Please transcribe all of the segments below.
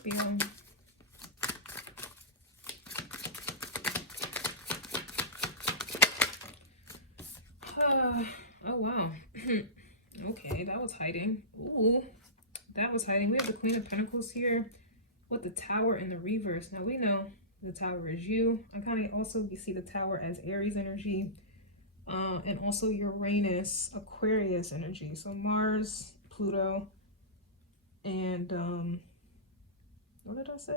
Scorpio. Oh, wow. Okay, that was hiding. Ooh, that was hiding. We have the Queen of Pentacles here with the Tower in the reverse. Now, we know the Tower is you. I kind of also see the Tower as Aries energy. And also Uranus, Aquarius energy. So Mars, Pluto, and what did I say?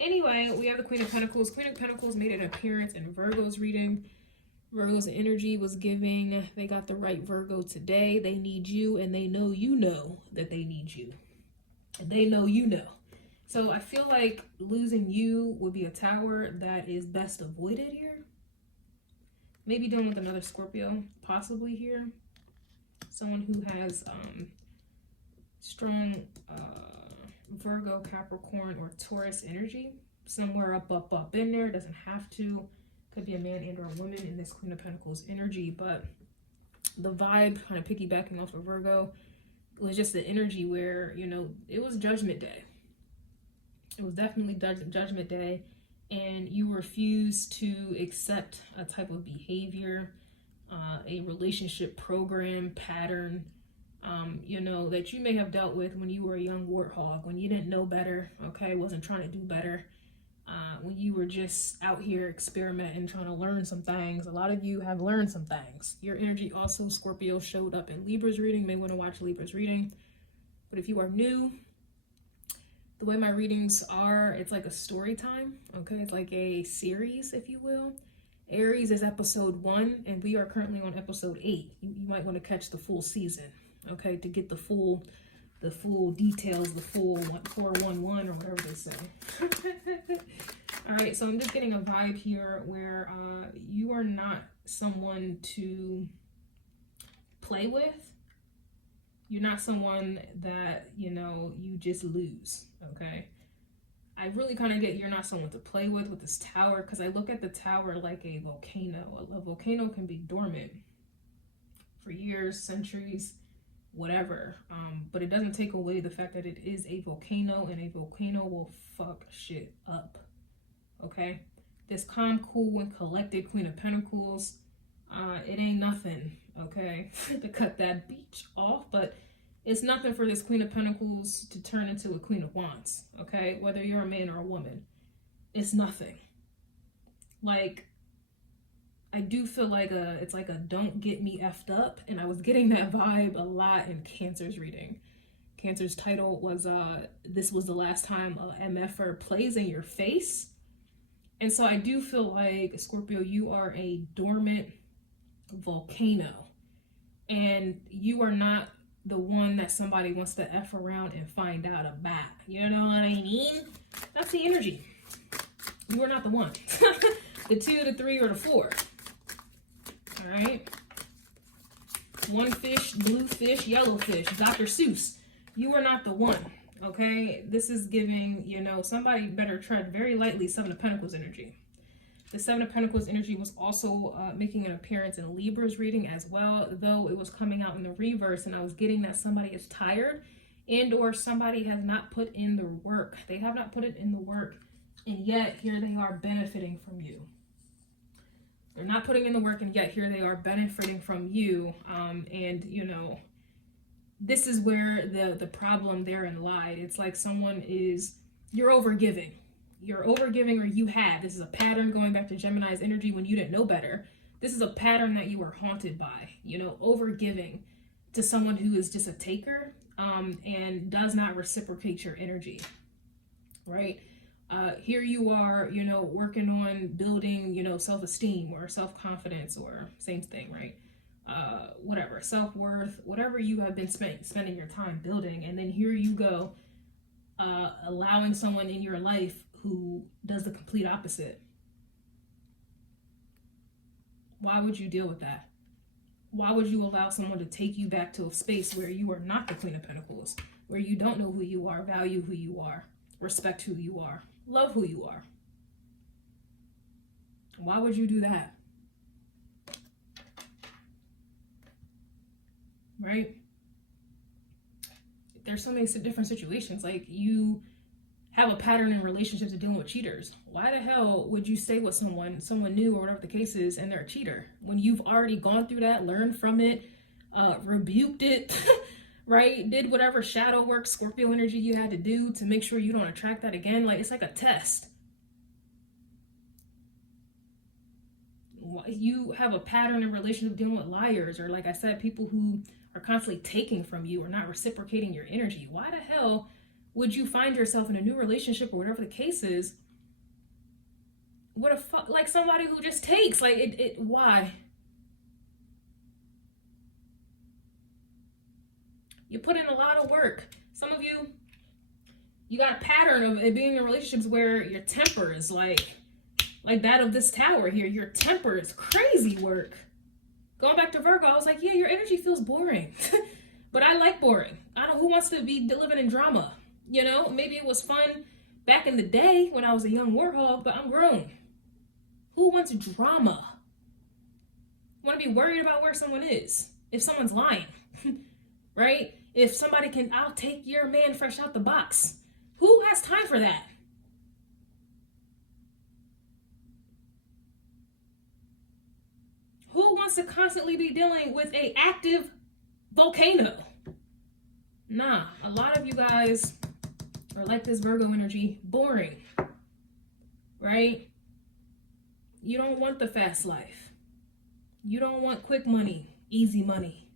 Anyway, we have the Queen of Pentacles. Queen of Pentacles made an appearance in Virgo's reading. Virgo's energy was giving. They got the right Virgo today. They need you, and they know you know that they need you. And they know you know. So I feel like losing you would be a Tower that is best avoided here. Maybe dealing with another Scorpio, possibly here. Someone who has strong Virgo, Capricorn, or Taurus energy. Somewhere up in there. Doesn't have to. Could be a man and or a woman in this Queen of Pentacles energy. But the vibe, kind of piggybacking off of Virgo, was just the energy where, you know, it was Judgment Day. It was definitely Judgment Day. And you refuse to accept a type of behavior, a relationship program, pattern, you know, that you may have dealt with when you were a young warthog, when you didn't know better, okay, wasn't trying to do better, when you were just out here experimenting, trying to learn some things. A lot of you have learned some things. Your energy also, Scorpio, showed up in Libra's reading. You may want to watch Libra's reading. But if you are new, the way my readings are, it's like a story time, okay? It's like a series, if you will. Aries is episode 1, and we are currently on episode 8. You might want to catch the full season, okay, to get the full details, the full 411 or whatever they say. All right, so I'm just getting a vibe here where you are not someone to play with. You're not someone that, you know, you just lose, okay? I really kind of get you're not someone to play with this Tower, because I look at the Tower like a volcano. A volcano can be dormant for years, centuries, whatever. But it doesn't take away the fact that it is a volcano, and a volcano will fuck shit up, okay? This calm, cool, and collected Queen of Pentacles, it ain't nothing, okay, to cut that beach off, but it's nothing for this Queen of Pentacles to turn into a Queen of Wands, okay, whether you're a man or a woman. It's nothing. Like, I do feel like it's like a don't get me effed up, and I was getting that vibe a lot in Cancer's reading. Cancer's title was, this was the last time a MFer plays in your face. And so I do feel like, Scorpio, you are a dormant volcano, and you are not the one that somebody wants to F around and find out about. You know what I mean? That's the energy. You are not the one. The 2, the 3, or the 4. All right? One fish, blue fish, yellow fish, Dr. Seuss. You are not the one, okay? This is giving, you know, somebody better tread very lightly 7 of Pentacles energy. The 7 of Pentacles energy was also making an appearance in Libra's reading as well, though it was coming out in the reverse, and I was getting that somebody is tired and or somebody has not put in the work. They have not put it in the work, and yet here they are benefiting from you. They're not putting in the work, and yet here they are benefiting from you. And, you know, this is where the problem therein lied. It's like someone is, you're overgiving. You're overgiving, or you have. This is a pattern going back to Gemini's energy when you didn't know better. This is a pattern that you were haunted by, you know, overgiving to someone who is just a taker and does not reciprocate your energy, right? Here you are, you know, working on building, you know, self-esteem or self-confidence, or same thing, right? Whatever, self-worth, whatever you have been spending your time building. And then here you go, allowing someone in your life who does the complete opposite. Why would you deal with that? Why would you allow someone to take you back to a space where you are not the Queen of Pentacles, where you don't know who you are, value who you are, respect who you are, love who you are? Why would you do that? Right? there's so many different situations. Like, you have a pattern in relationships of dealing with cheaters. Why the hell would you stay with someone new or whatever the case is, and they're a cheater, when you've already gone through that, learned from it, rebuked it, right? Did whatever shadow work, Scorpio energy you had to do to make sure you don't attract that again. Like, it's like a test. You have a pattern in relationship dealing with liars, or like I said, people who are constantly taking from you or not reciprocating your energy. Why the hell would you find yourself in a new relationship or whatever the case is? What a fuck, like somebody who just takes, like why? You put in a lot of work. Some of you got a pattern of it being in relationships where your temper is like that of this tower here. Your temper is crazy work. Going back to Virgo, I was like, yeah, your energy feels boring. But I like boring. I don't know who wants to be living in drama. You know, maybe it was fun back in the day when I was a young warhog, but I'm grown. Who wants drama? Want to be worried about where someone is if someone's lying, right? If somebody can, I'll take your man fresh out the box. Who has time for that? Who wants to constantly be dealing with a active volcano? Nah, a lot of you guys are like this Virgo energy, boring, right? You don't want the fast life. You don't want quick money, easy money.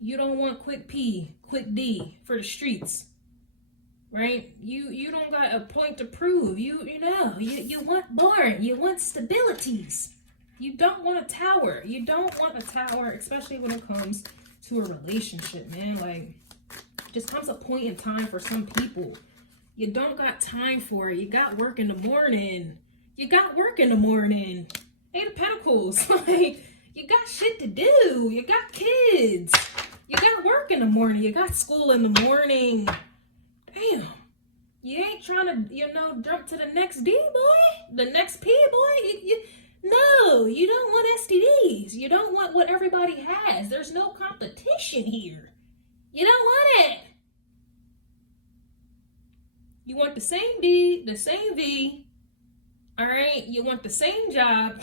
You don't want quick P, quick D for the streets, right? You don't got a point to prove. You want boring. You want stabilities. You don't want a tower. You don't want a tower, especially when it comes to a relationship, man. Like, just comes a point in time for some people. You don't got time for it. You got work in the morning. You got work in the morning. Eight of Pentacles. Like, you got shit to do. You got kids. You got work in the morning. You got school in the morning. Damn. You ain't trying to, jump to the next D, boy. The next P, boy. No, you don't want STDs. You don't want what everybody has. There's no competition here. You don't want it. You want the same D, the same V. All right? You want the same job.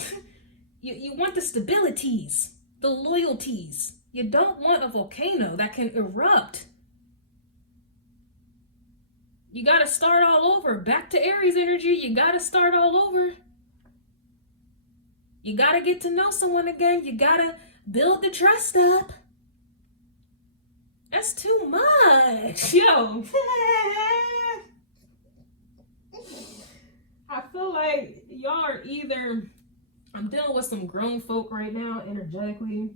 You want the stabilities, the loyalties. You don't want a volcano that can erupt. You got to start all over. Back to Aries energy. You got to start all over. You got to get to know someone again. You got to build the trust up. That's too much. Yo. I feel like y'all are either, I'm dealing with some grown folk right now energetically,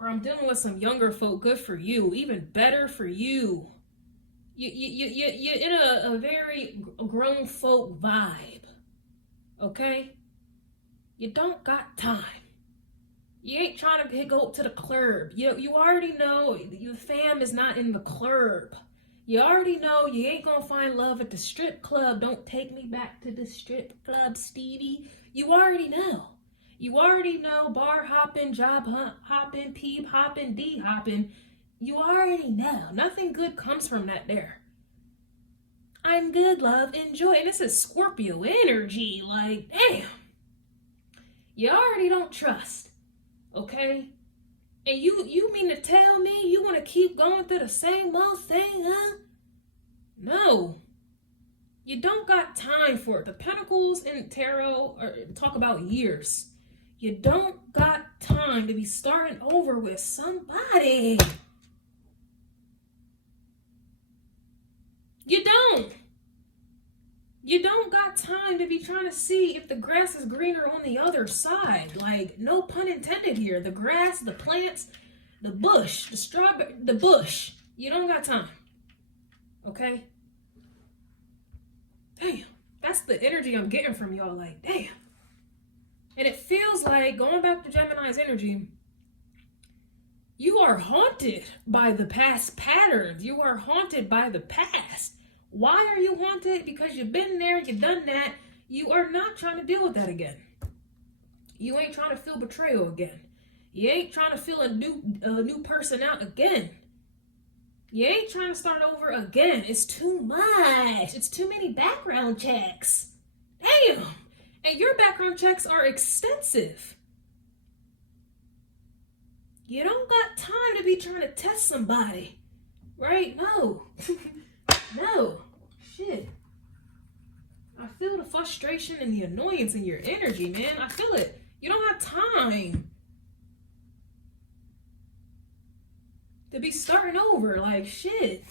or I'm dealing with some younger folk. Good for you. Even better for you. You're in a very grown folk vibe. Okay? You don't got time. You ain't trying to go to the club. You already know your fam is not in the club. You already know you ain't gonna find love at the strip club. Don't take me back to the strip club, Stevie. You already know. You already know bar hopping, job hopping, peep hopping, D hopping. You already know. Nothing good comes from that there. I'm good, love. Enjoy. And this is Scorpio energy. Like, damn. You already don't trust. Okay? And you mean to tell me you want to keep going through the same old thing, huh? No. You don't got time for it. The Pentacles in Tarot talk about years. You don't got time to be starting over with somebody. You don't. You don't got time to be trying to see if the grass is greener on the other side. Like, no pun intended here. The grass, the plants, the bush, the strawberry, the bush. You don't got time. Okay? Damn. That's the energy I'm getting from y'all. Like, damn. And it feels like, going back to Gemini's energy, you are haunted by the past patterns. You are haunted by the past. Why are you haunted? Because you've been there, you've done that. You are not trying to deal with that again. You ain't trying to feel betrayal again. You ain't trying to feel a new person out again. You ain't trying to start over again. It's too much. It's too many background checks. Damn. And your background checks are extensive. You don't got time to be trying to test somebody. Right? No. No. Shit. I feel the frustration and the annoyance in your energy, man. I feel it. You don't have time to be starting over. Like, shit.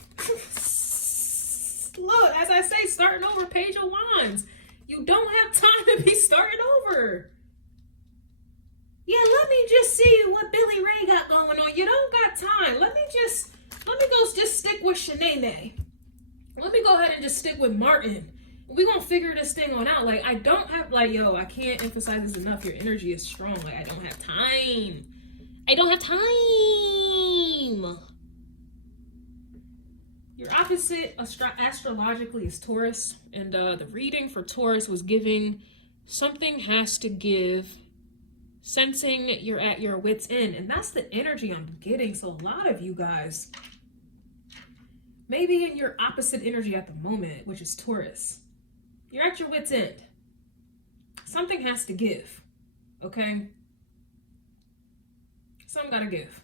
Look, as I say, starting over, Page of Wands. You don't have time to be starting over. Yeah, let me just see what Billy Ray got going on. You don't got time. Let me go just stick with Shanae. Let me go ahead and just stick with Martin. We're going to figure this thing on out. Like, I don't have, like, yo, I can't emphasize this enough. Your energy is strong. Like, I don't have time. I don't have time. Your opposite astrologically is Taurus. And the reading for Taurus was giving something has to give, sensing you're at your wit's end. And that's the energy I'm getting. So a lot of you guys, maybe in your opposite energy at the moment, which is Taurus, you're at your wit's end. Something has to give, okay? Something gotta give.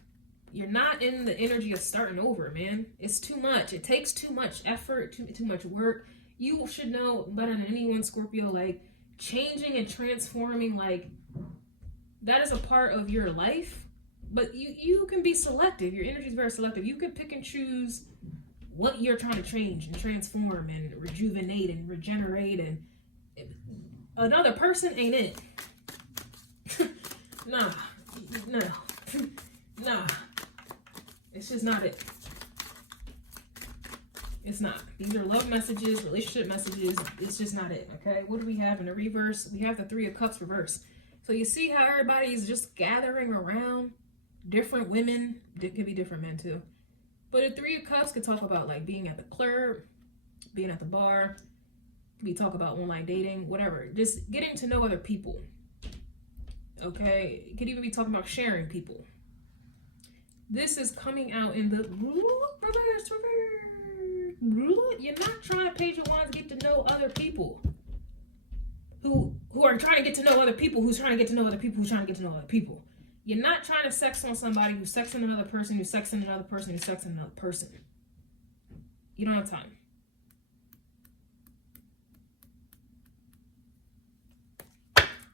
You're not in the energy of starting over, man. It's too much. It takes too much effort, too much work. You should know better than anyone, Scorpio, like changing and transforming, like that is a part of your life. But you can be selective. Your energy is very selective. You can pick and choose what you're trying to change and transform and rejuvenate and regenerate, and another person ain't it. Nah. It's just not it. It's not. These are love messages, relationship messages. It's just not it, okay? What do we have in the reverse? We have the Three of Cups reverse. So you see how everybody's just gathering around different women. It could be different men too. But a Three of Cups could talk about like being at the club, being at the bar. We talk about online dating, whatever. Just getting to know other people. Okay? It could even be talking about sharing people. This is coming out in the reverse. You're not trying to, Page of Wands, get to know other people. Who are trying to get to know other people, who's trying to get to know other people, who's trying to get to know other people. You're not trying to sex on somebody who's sexing another person, who's sexing another person, who's sexing another person. You don't have time.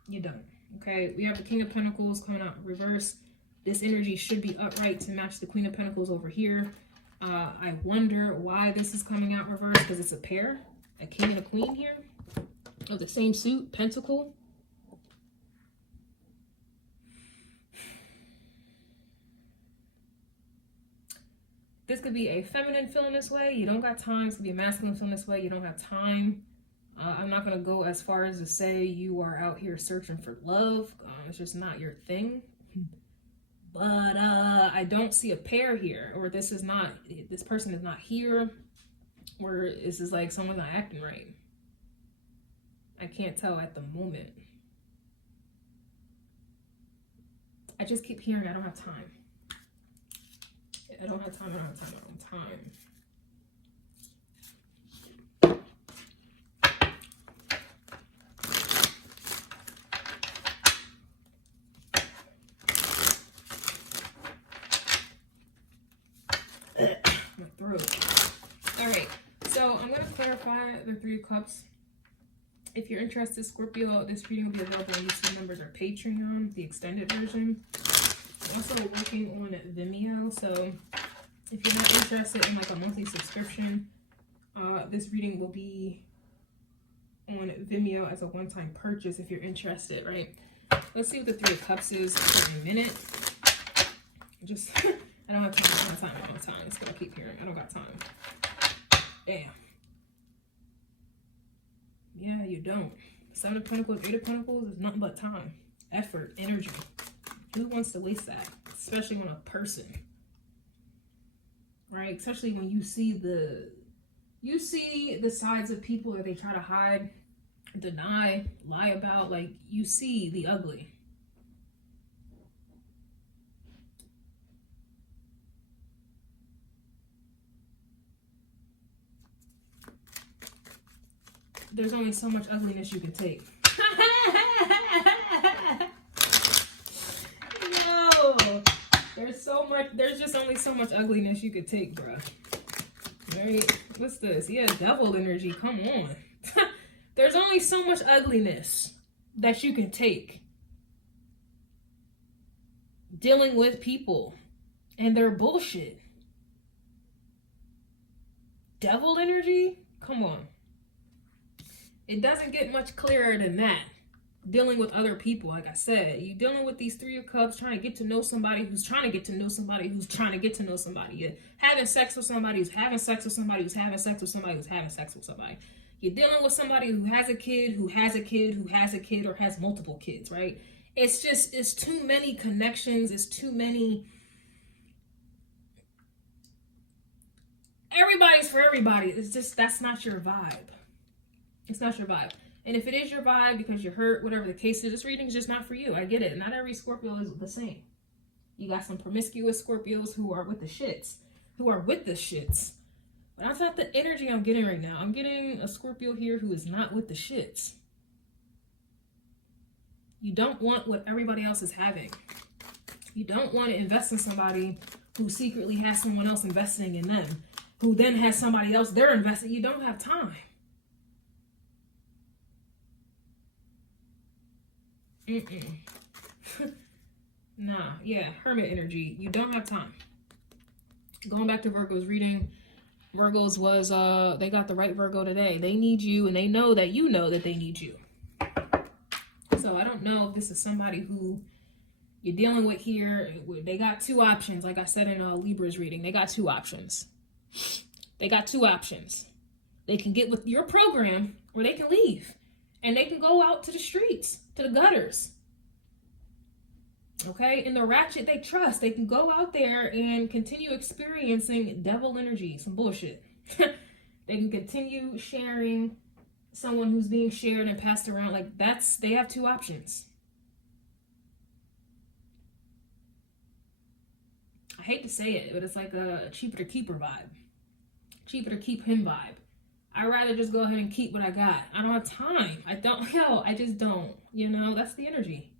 You don't. Okay, we have the King of Pentacles coming out in reverse. This energy should be upright to match the Queen of Pentacles over here. I wonder why this is coming out reverse, because it's a pair, a king and a queen here of the same suit, pentacle. This could be a feminine feeling this way. You don't got time. This could be a masculine feeling this way. You don't have time. I'm not going to go as far as to say you are out here searching for love. It's just not your thing. But I don't see a pair here. Or this person is not here. Or this is like someone's not acting right. I can't tell at the moment. I just keep hearing I don't have time. I don't have time, I don't have time, I don't have time. My throat. Alright, so I'm going to clarify the Three of Cups. If you're interested, Scorpio, this reading will be available on YouTube members or Patreon, the extended version. I'm also working on Vimeo, so if you're not interested in like a monthly subscription, this reading will be on Vimeo as a one-time purchase if you're interested, right? Let's see what the Three of Cups is for a minute. Just, I don't have time, I don't have time. It's gonna keep hearing, I don't got time. Damn. Yeah, you don't. Seven of Pentacles, Eight of Pentacles is nothing but time, effort, energy. Who wants to waste that? Especially on a person, right? Especially when you see the sides of people that they try to hide, deny, lie about. Like, you see the ugly. there's only so much ugliness you can take. No, there's just only so much ugliness you could take, bro. Right? What's this? Yeah, devil energy. Come on. There's only so much ugliness that you can take. Dealing with people and their bullshit. Devil energy? Come on. It doesn't get much clearer than that. Dealing with other people, like I said. You're dealing with these 3 of Cups, trying to get to know somebody who's trying to get to know somebody who's trying to get to know somebody. You're having sex with somebody who's having sex with somebody who's having sex with somebody who's having sex with somebody. You're dealing with somebody who has a kid, who has a kid, who has a kid, or has multiple kids, right? It's too many connections. It's too many. Everybody's for everybody. It's just, that's not your vibe. It's not your vibe. And if it is your vibe because you're hurt, whatever the case is, this reading is just not for you. I get it. Not every Scorpio is the same. You got some promiscuous Scorpios who are with the shits. But that's not the energy I'm getting right now. I'm getting a Scorpio here who is not with the shits. You don't want what everybody else is having. You don't want to invest in somebody who secretly has someone else investing in them, who then has somebody else they're investing. You don't have time. Nah, yeah, Hermit energy. You don't have time. Going back to Virgo's reading, Virgos was, they got the right Virgo today. They need you, and they know that you know that they need you. So I don't know if this is somebody who you're dealing with here. They got 2 options. Like I said in Libra's reading, they got 2 options. They got 2 options. They can get with your program, or they can leave. And they can go out to the streets, to the gutters. Okay? And the ratchet they trust, they can go out there and continue experiencing devil energy, some bullshit. They can continue sharing someone who's being shared and passed around. Like, they have 2 options. I hate to say it, but it's like a cheaper to keep her vibe. Cheaper to keep him vibe. I'd rather just go ahead and keep what I got. I don't have time. I just don't. You know, that's the energy.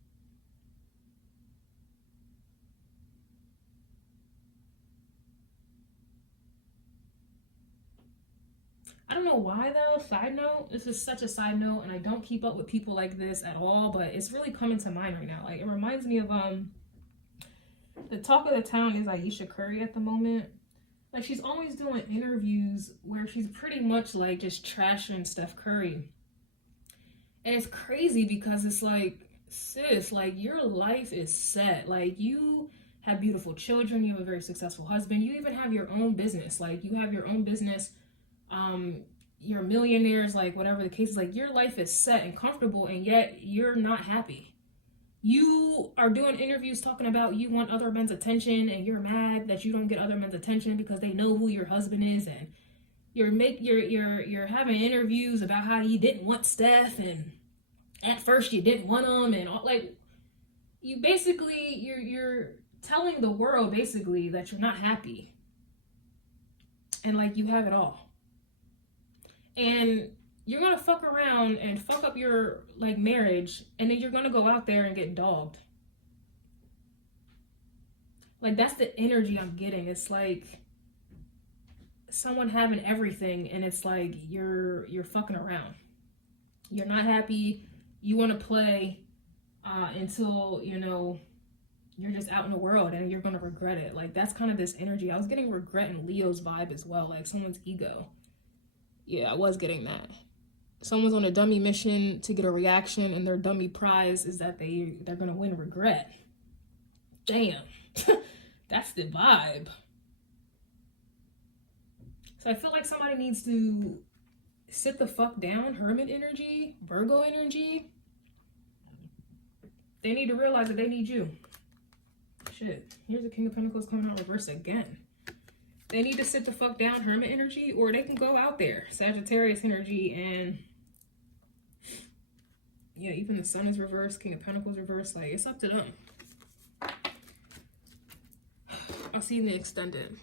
I don't know why though. Side note, this is such a side note, and I don't keep up with people like this at all, but it's really coming to mind right now. Like, it reminds me of the talk of the town is Ayesha Curry at the moment. Like, she's always doing interviews where she's pretty much like just trashing Steph Curry. And it's crazy because it's like, sis, like, your life is set. Like, you have beautiful children, you have a very successful husband, you even have your own business. Like, you have your own business, you're millionaires, like, whatever the case is. Like, your life is set and comfortable, and yet you're not happy. You are doing interviews talking about you want other men's attention, and you're mad that you don't get other men's attention because they know who your husband is, and you're having interviews about how you didn't want Steph, and at first you didn't want him, and all, like, you basically you're telling the world basically that you're not happy, and like you have it all, and you're gonna fuck around and fuck up your like marriage, and then you're gonna go out there and get dogged. Like, that's the energy I'm getting. It's like someone having everything, and it's like you're fucking around. You're not happy. You want to play until, you know, you're just out in the world, and you're gonna regret it. Like, that's kind of this energy. I was getting regret in Leo's vibe as well, like someone's ego. Yeah, I was getting that. Someone's on a dummy mission to get a reaction, and their dummy prize is that they're gonna win regret. Damn. That's the vibe. So I feel like somebody needs to sit the fuck down. Hermit energy, Virgo energy. They need to realize that they need you. Shit. Here's the King of Pentacles coming out reverse again. They need to sit the fuck down, Hermit energy, or they can go out there, Sagittarius energy, and yeah, even the Sun is reversed, King of Pentacles reversed. Like, it's up to them. I'll see you in the extended.